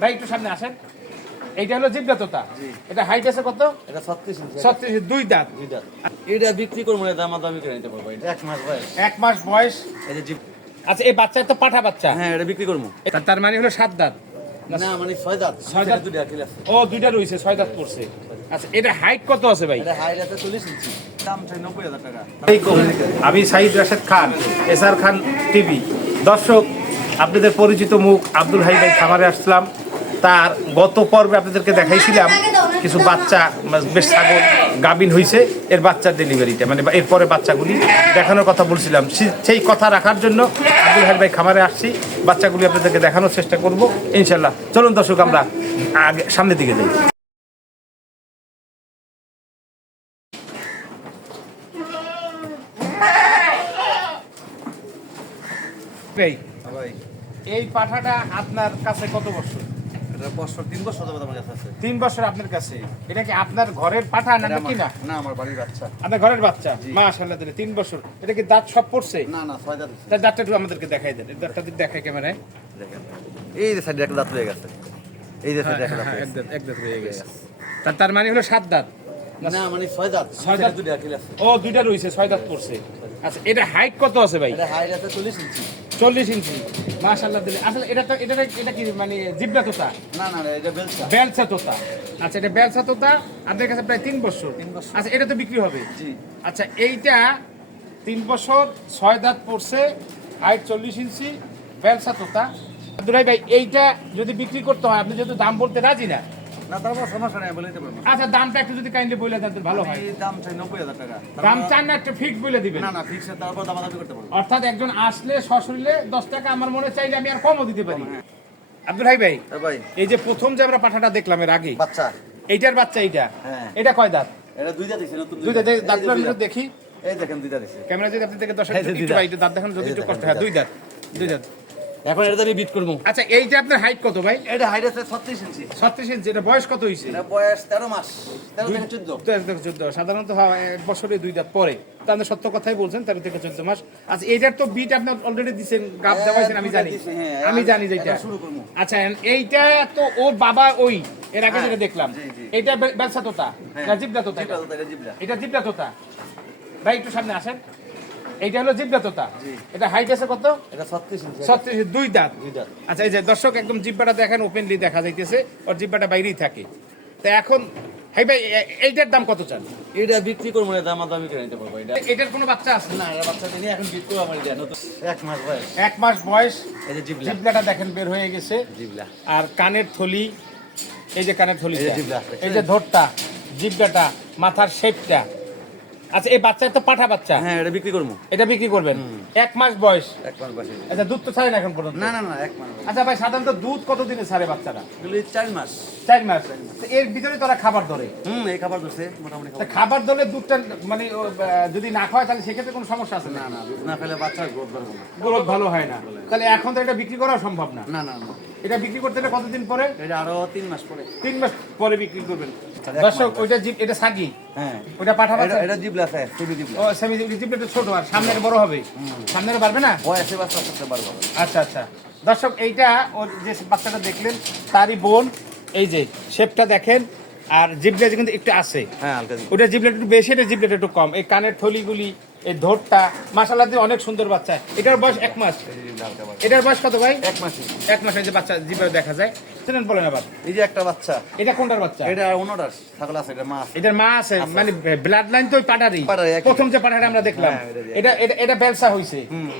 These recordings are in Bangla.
ভাই একটু সামনে আসেন। এইটা হলো জিবলা তোতা। এটা হাইট আছে কত? এটা ছত্রিশ ইঞ্চি। ছত্রিশ দুই দাঁত। দুইটা এটা বিক্রি করব না দাম দামি করে নিতে পারব এটা। এক মাস বয়স। এক মাস বয়স। এই যে জিপ আচ্ছা এই বাচ্চা তো পাঠা বাচ্চা। হ্যাঁ এটা বিক্রি করব। তার মানে হলো সাত দাঁত। না মানে ছয় দাঁত। ছয় দাঁত? দুইটা আছে। ও দুইটা রয়েছে ছয় দাঁত পড়ছে। আচ্ছা এটা হাইট কত আছে ভাই? এটা হাইট আছে চল্লিশ ইঞ্চি। আমি সাইদ রাশেদ খান এসআর খান টিভি। দর্শক আপনাদের পরিচিত মুখ আব্দুল হাই ভাই খামারে আসলাম। তার গত পর্বে আপনাদেরকে দেখাইছিলাম, কিছু বাচ্চা মানে বেশ ছাগল গাবিন হয়েছে এর বাচ্চার ডেলিভারিটা মানে এরপরে বাচ্চাগুলি দেখানোর কথা বলছিলাম। সেই কথা রাখার জন্য আব্দুল হাই ভাই খামারে আসছি, বাচ্চাগুলি আপনাদেরকে দেখানোর চেষ্টা করব ইনশাল্লাহ চলুন দর্শক, আমরা আগে সামনের দিকে যাই। এই পাঠাটা আপনার কাছে কত বছর? এটা বছর তিন বছর যাবত আমার কাছে আছে। তিন বছর আপনার কাছে। এটা কি আপনার ঘরের পাঠা না কি না আমার- না? আমার বাড়ির বাচ্চা। আপনার ঘরের বাচ্চা? মাশাআল্লাহ দিলে তিন বছর। এটা কি দাঁত সব পড়ছে? না না ছয় দাঁত তার দাঁতটা একটু আমাদেরকে দেখাই দেন। এই দাঁতটা যদি দেখাই ক্যামেরায়। দেখেন। এই যে সাইডে একটা দাঁত রয়ে গেছে। এই যে সাইডে একটা দাঁত হ্যাঁ, এক গেছে। দাঁত এক দাঁত রয়ে গেছে। তার- তার মানে হলো সাত দাঁত? না মানে ছয় দাঁত। ছয় দাঁত? দুইটা আছে। ও দুইটা রয়েছে ছয় দাঁত পড়ছে। আচ্ছা এটা হাইট কত আছে ভাই? এটা হাইট আছে চল্লিশ ইঞ্চি। চল্লিশ ইঞ্চি। মাশাআল্লাহ দিলে আসলে এটা তো এটা এটা কি মানে জিবলা তোতা? না না এটা বেলচা বেলসা তোতা। আচ্ছা এটা বেলসা তোতা আপনার কাছে প্রায় তিন বছর। তিন বছর। আচ্ছা এটা তো বিক্রি হবে? জি। আচ্ছা এইটা তিন বছর ছয় দাঁত পড়ছে হাইট চল্লিশ ইঞ্চি ব্যবসা তোতা। দুরাই ভাই এইটা যদি বিক্রি করতে হয় আপনি যেহেতু দাম বলতে রাজি না না তারপর সমস্যা নেই বলে দিতে পারব আচ্ছা দামটা একটু যদি কাইন্ডলি বলে দেন ভালো হয়। দাম চাই নব্বই হাজার টাকা। দাম চান না একটা ফিক্স বলে দিবেন। না না ফিক্স তারপর দাম দামি করতে পারব। অর্থাৎ একজন আসলে সশরীরে দশ টাকা আমার মনে চাইলে আমি আর কমও দিতে পারি। আব্দুল ভাই ভাই ভাই। এই যে প্রথম যে আমরা পাঠাটা দেখলাম এর আগে বাচ্চা। এইটার বাচ্চা এইটা? হ্যাঁ। এটা কয় দাঁত? এটা দেখি এই দেখেন দুইটা দিছে ক্যামেরা যদি আপনি থেকে দশ দুই দাঁত। দাঁত দেখানো যদি একটু কষ্ট হয়। দুই দুই দাঁত দুই দাঁত। এখন এটা আমি বিট করব। আচ্ছা এইটা আপনার হাইট কত ভাই? এটা হাইট আছে ছত্রিশ ইঞ্চি। ছত্রিশ ইঞ্চি এটা বয়স কত হয়েছে? এটা বয়স তেরো মাস তেরো থেকে চোদ্দ। চোদ্দ। সাধারণত হয় এক বছরে দুই দাঁত পরে। তা আপনি সত্য কথাই বলছেন তেরো থেকে চোদ্দ মাস। আচ্ছা এইটার তো বিট আপনি অলরেডি দিচ্ছেন গাপ দেওয়াইছেন আমি জানি। হ্যাঁ, আমি জানি যেটা এটা। শুরু করব। আচ্ছা এইটা তো ওর বাবা ওই এর আগে হ্যাঁ, যেটা দেখলাম। এইটা ব্যবসা তোতা? হ্যাঁ। না জিবলা তোতা এটা। এটা জিবলা তোতা? ভাই একটু সামনে আসেন। এইটা হলো জিবলা তোতা। জি। এটা হাইট আছে কত? এটা ছত্রিশ ইঞ্চি। ছত্রিশ দুই দাঁত। আচ্ছা এই যে দর্শক একদম জিব্বাটা দেখেন ওপেনলি দেখা যাইতেছে। ওর জিব্বাটা বাইরেই থাকে। তো এখন হাই ভাই এইটার দাম কত চান? এটা বিক্রি করব না দাম দামি করে নিতে পারব এটা। এটার কোনো বাচ্চা আছে? না এটা বাচ্চাটা নিয়ে এখন বিট করব আমার এটা এক মাস বয়স। এক মাস বয়স। এই যে জিবলা। জিবলাটা দেখেন বের হয়ে গেছে। জিবলা। আর কানের থলি এই যে কানের থলি এই যে জিবলা। এই যে ধরটা জিবলাটা মাথার শেপটা আচ্ছা এই বাচ্চা তো পাঠা বাচ্চা। হ্যাঁ এটা বিক্রি করব। এটা বিক্রি করবেন? এক মাস বয়স? এক মাস বয়স। আচ্ছা দুধ তো এখন পর্যন্ত? না না না এক মাস আচ্ছা ভাই সাধারণত দুধ কত দিনে ছাড়ে চার মাস। চার মাস। এর ভিতরে তোরা খাবার ধরে। হুম এই খাবার ধরছে মোটামুটি খাবার। দলে দুধটা মানে যদি না খাওয়ায় তাহলে সেক্ষেত্রে কোনো সমস্যা আছে না না না দুধ না খেলে বাচ্চার গ্রোথ না। গ্রোথ ভালো হয় না। তাহলে এখন তো এটা বিক্রি করা সম্ভব না না না। এটা বিক্রি করতে হলে কতদিন পরে? এটা আরও তিন মাস পরে। তিন মাস পরে বিক্রি করবেন। দর্শক ওইটা জিপ এটা সাগি? হ্যাঁ। ওইটা পাঠা এটা বাচ্চা এটা জিবলা আছে সেমি জিবলা ও সেমি জিপ এটা ছোট আর সামনে বড় হবে। সামনে বাড়বে না? বয়সে বাচ্চা করতে পারব আচ্ছা আচ্ছা। দর্শক এইটা ওর যে বাচ্চাটা দেখলেন তারই বোন এই যে শেপটা দেখেন আর জিপটা কিন্তু একটু আছে। হ্যাঁ জিবলা। ওটা জিবলেট একটু বেশি এটা জিবলেট একটু কম। এই কানের থলিগুলি এই ধরটা মাসালা দিয়ে অনেক সুন্দর বাচ্চা। এটার বয়স এক মাস। এটার বয়স কত ভাই? এক মাস এক মাসের যে বাচ্চা জিবলে দেখা যায়। শুনেন বলেন আবার। এই যে একটা বাচ্চা। এটা কোনটার বাচ্চা? এটা অন্যটা ছাগল আছে এটা মাছ এটার মা আছে মানে ব্লাড লাইন তো একই। প্রথম যে পাটাটা আমরা দেখলাম হ্যাঁ, এটা এটা এটা এটা ব্যবসা হইছে।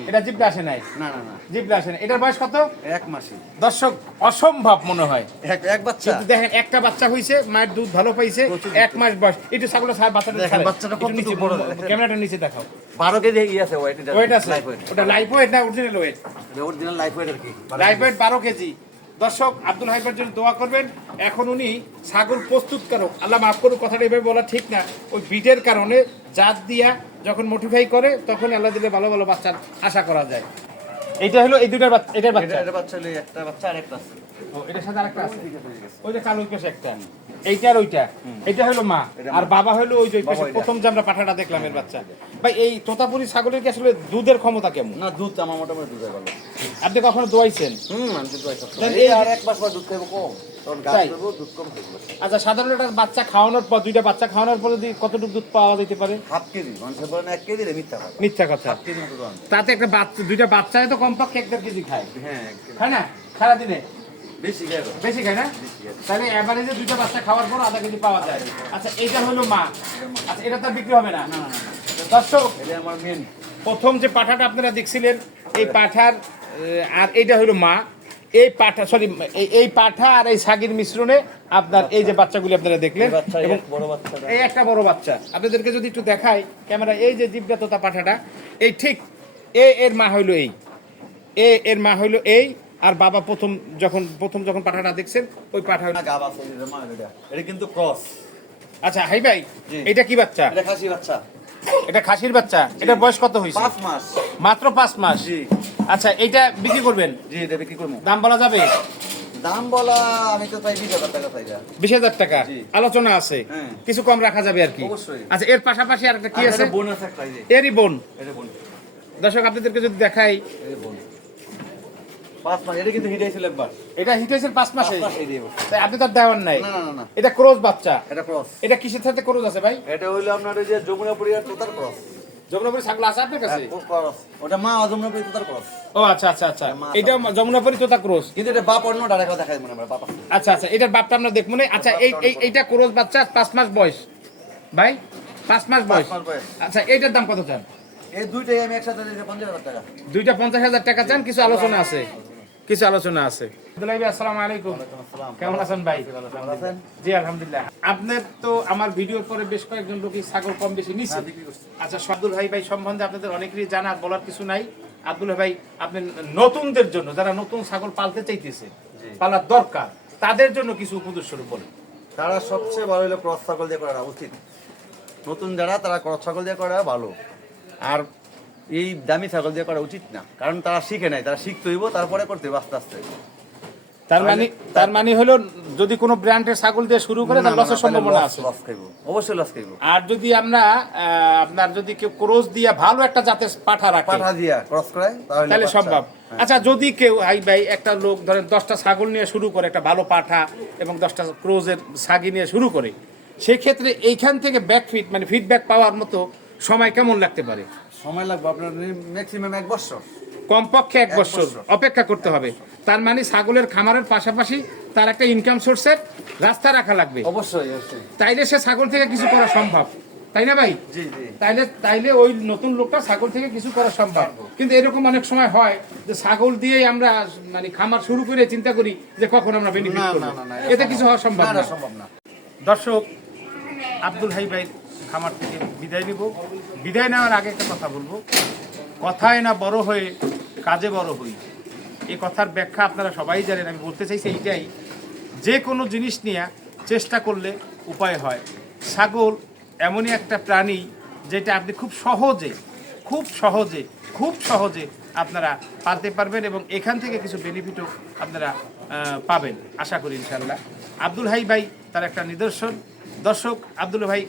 এটা জিবলে আসে নাই? না না না। জিবলে আসে নাই। এটার বয়স কত? এক মাসে দর্শক অসম্ভব মনে হয়। এক এক বাচ্চা। দেখেন একটা বাচ্চা হইছে মায়ের দুধ ভালো পাইছে এক মাস বয়স। একটু ছাগলের ছাড় বাচ্চাটা দেখেন, বাচ্চাটা কতটুকু নিচে, বড় ক্যামেরাটা নিচে দেখাও। বারো কেজি ই আছে ওয়েট এটা। আছে। ওটা লাইফ ওয়েট না original weight original life weight আর কি। লাইফ ওয়েট বারো কেজি। দর্শক, আব্দুল হাইবার জন্য দোয়া করবেন। এখন উনি ছাগল প্রস্তুতকারক আল্লাহ মাফ করুক, কথাটা এভাবে বলা ঠিক না। ওই বিটের কারণে জাত দিয়া যখন মোটিফাই করে তখন আল্লাহ দিলে ভালো ভালো বাচ্চার আশা করা যায়। এইটা হলো এই দুটার বাচ্চা এটার বাচ্চা। এটা বাচ্চা হলো একটা বাচ্চা। আর একটা আছে ও, এটার সাথে আরেকটা আছে। ওই যে কালো কেশ একটা। এইটা আর ওইটা। এটা হলো মা। আর বাবা হলো ওই যে। প্রথম যে আমরা পাঠাটা দেখলাম এর বাচ্চা। ভাই এই তোতাপুরি ছাগলের কি আসলে দুধের ক্ষমতা কেমন? না দুধ আমার মোটামুটি দুধে ভালো। আপনি কখনো দোয়াইছেন? হুম আমি এই এই- আর এক মাস পর দুধ খাব কম। আচ্ছা সাধারণ একটা বাচ্চা খাওয়ানোর পর দুইটা বাচ্চা খাওয়ানোর পর যদি কতটুকু দুধ পাওয়া যেতে পারে? হাফ কেজি মানুষের বলে না এক কেজি মিথ্যা কথা। মিথ্যা কথা। হাফ কেজি তাতে একটা বাচ্চা দুইটা বাচ্চায় তো কমপক্ষে এক দেড় কেজি খায়। হ্যাঁ। খায় না? সারাদিনে? বেশি খাইবো বেশি খায় না? তাহলে এভারেজে দুইটা বাচ্চা খাওয়ার পর আধা কেজি পাওয়া যায়। আচ্ছা এইটা হলো মা। আচ্ছা এটা তো বিক্রি হবে না। দর্শক এটা আমার মেন প্রথম যে পাঠাটা আপনারা দেখছিলেন এই পাঠার আর এইটা হলো মা। এই পাঠা সরি এই পাঠা আর এই শাগির মিশ্রণে আপনার এই যে বাচ্চাগুলি আপনারা দেখলেন এবং এই একটা বড় বাচ্চা। আপনাদেরকে যদি একটু দেখাই ক্যামেরা এই যে জীবটা তোতা পাঠাটা এই ঠিক এ এর মা হইল এই। এ এর মা হইল এই আর বাবা প্রথম যখন প্রথম যখন পাঠাটা দেখছেন ওই পাঠা এটা মা এটা। এটা কিন্তু ক্রস। আচ্ছা হাই ভাই এটা কি বাচ্চা? এটা খাসি বাচ্চা। এটা খাসির বাচ্চা। এটা বয়স কত হয়েছে পাঁচ মাস। মাত্র পাঁচ মাস। জি। আচ্ছা এইটা বিক্রি করবেন? জি এটা বিক্রি করব। দাম বলা যাবে? দাম বলা আমি তো চাই বিশ হাজার টাকা চাই। বিশ হাজার টাকা? আলোচনা আছে। হ্যাঁ। কিছু কম রাখা যাবে আর কি। আচ্ছা এর পাশাপাশি আর একটা কি আছে বোন আছে এরই বোন। এটা বোন। দর্শক আপনাদেরকে যদি দেখাই। পাঁচ মাস এটা কিন্তু হিট হয়েছিল একবার। এটা পাঁচ মাসে? পাঁচ মাস হিট তাই আপনি তার দেওয়ার নাই। না না না, এটা ক্রোজ বাচ্চা। এটা ক্রস। এটা কিসের সাথে ক্রোজ আছে ভাই? এটা হইল আপনার ওই যে যমুনাপুরি আর তোতার ক্রস। যমুনাপুরি ছাগল আছে আপনার কাছে? ওটা মা যমুনাপুরি তোতার ক্রস। ও আচ্ছা আচ্ছা আচ্ছা। এটা যমুনাপুরি তোতা ক্রস? কিন্তু এটা বাপ অন্য ডাইরেক্ট দেখাই মনে বাপ আচ্ছা আচ্ছা এটার বাপটা আমরা দেখব না। আচ্ছা এই এই- এইটা ক্রস বাচ্চা পাঁচ মাস বয়স। ভাই পাঁচ মাস বয়স। আচ্ছা এইটার দাম কত চান? এই দুইটাই আমি একসাথে দিয়েছি পঞ্চাশ হাজার টাকা। দুইটা পঞ্চাশ হাজার টাকা চান কিছু আলোচনা আছে। কিছু আলোচনা আছে। আব্দুল্লাহ ভাই, আসসালামু আলাইকুম। কেমন আছেন ভাই? জি আলহামদুলিল্লাহ। আপনার তো আমার ভিডিওর পরে বেশ কয়েকজন লোকই ছাগল কম বেশি নিচ্ছে। হ্যাঁ। আচ্ছা আব্দুল ভাই ভাই সম্বন্ধে আপনাদের অনেকেরই জানার বলার কিছু নাই। আব্দুল ভাই আপনি নতুনদের জন্য যারা নতুন ছাগল পালতে চাইতেছে পালার দরকার তাদের জন্য কিছু উপদেশ স্বরূপ বলেন। তারা সবচেয়ে ভালো হলো ক্রস ছাগল দিয়ে করা উচিত নতুন যারা তারা ক্রস ছাগল দিয়ে করা ভালো। আর এই দামি ছাগল দিয়ে করা উচিত না। কারণ তারা শিখে নাই তারা শিখতে হইব তারপরে করতে হইব আস্তে আস্তে। তার মানে তার মানে হলো যদি কোনো ব্র্যান্ডের ছাগল দিয়ে শুরু করে তার লসের সম্ভাবনা আছে। লস খাইব। অবশ্যই লস খাইব। আর যদি আমরা আপনার যদি কেউ ক্রোজ দিয়ে ভালো একটা জাতের পাঠা রাখে পাঠা দিয়া ক্রস করায় তাহলে সম্ভব। হ্যাঁ। আচ্ছা যদি কেউ আই ভাই একটা লোক ধরেন দশটা ছাগল নিয়ে শুরু করে একটা ভালো পাঠা এবং দশটা ক্রোজের ছাগি নিয়ে শুরু করে সেক্ষেত্রে এইখান থেকে ব্যাক ফিট মানে ফিডব্যাক পাওয়ার মতো সময় কেমন লাগতে পারে? সময় লাগবে আপনার ম্যাক্সিমাম এক বছর। কমপক্ষে এক বছর। অপেক্ষা করতে হবে। তার মানে ছাগলের খামারের পাশাপাশি তার একটা ইনকাম সোর্সের রাস্তা রাখা লাগবে। অবশ্যই তাইলে সে ছাগল থেকে কিছু করা সম্ভব। তাই না ভাই? তাইলে তাইলে ওই নতুন লোকটা ছাগল থেকে কিছু করা সম্ভব। কিন্তু এরকম অনেক সময় হয় যে ছাগল দিয়েই আমরা মানে খামার শুরু করে চিন্তা করি যে কখন আমরা বেনিফিট করব। এতে কিছু হওয়া সম্ভব না। দর্শক আব্দুল হাই ভাই খামার থেকে বিদায় নিব। বিদায় নেওয়ার আগে একটা কথা বলব। কথায় না বড় হয়ে কাজে বড় হই। এই কথার ব্যাখ্যা আপনারা সবাই জানেন, আমি বলতে চাইছি এইটাই। যে কোনো জিনিস নিয়ে চেষ্টা করলে উপায় হয়। ছাগল এমনই একটা প্রাণী যেটা আপনি খুব সহজে খুব সহজে খুব সহজে আপনারা পালতে পারবেন এবং এখান থেকে কিছু বেনিফিটও আপনারা পাবেন। আশা করি ইনশাল্লাহ আব্দুল হাই ভাই তার একটা নিদর্শন। দর্শক, আব্দুল ভাই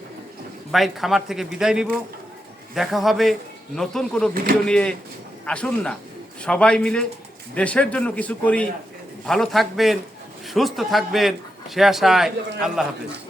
ভাইয়ের খামার থেকে বিদায় নিব। দেখা হবে। নতুন কোনো ভিডিও নিয়ে। আসুন না। সবাই মিলে দেশের জন্য কিছু করি। ভালো থাকবেন, সুস্থ থাকবেন। সে আশায় আল্লাহ হাফেজ।